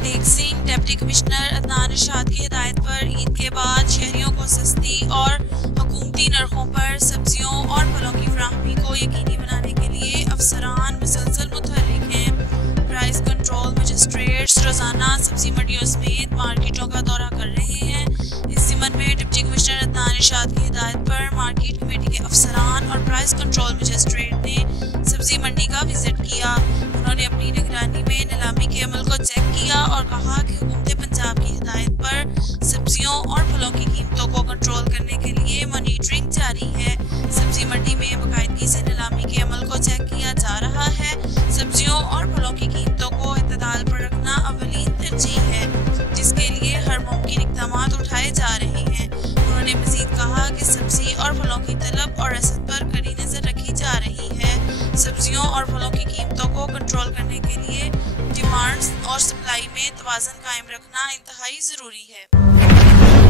Fatigue Singh deputy commissioner Adnan Irshad की हिदायत पर ईद के बाद शहरियों को सस्ती और हुकूमती नरखों पर सब्जियों और फलों की फराहमी को यकीनी बनाने के लिए अफसरान मुसलसल मुतहर्रिक हैं। प्राइस कंट्रोल मजिस्ट्रेट्स रोजाना सब्जी मंडियों समेत मार्केटों का दौरा कर रहे हैं। इस ज़िम्मन में डिप्टी कमिश्नर अदनान इरशाद की हिदायत पर मार्केट कमेटी के अफसरान और प्राइस कंट्रोल मजिस्ट्रेट ने सब्जी मंडी का विजिट किया। उन्होंने अपनी निगरानी में नीलामी के अमल को चेक किया और कहा कि हुकूमत पंजाब की हिदायत पर सब्जियों और फलों की कीमतों को कंट्रोल करने के लिए मॉनिटरिंग जारी है। सब्जी मंडी में बाकायदगी से नीलामी के अमल को चेक किया जा रहा है। सब्जियों और फलों की कीमतों को इत्तदाल पर रखना अवलीन तरजीह है, जिसके लिए हर मुमकिन इक़दाम उठाए जा रहे हैं। उन्होंने मज़ीद कहा कि सब्जी और फलों की तलब और रसद पर कड़ी नज़र रखी जा रही है। सब्जियों और फलों की कीमतों को कंट्रोल करने के लिए डिमांड्स और सप्लाई में तवाज़ुन कायम रखना इंतहाई ज़रूरी है।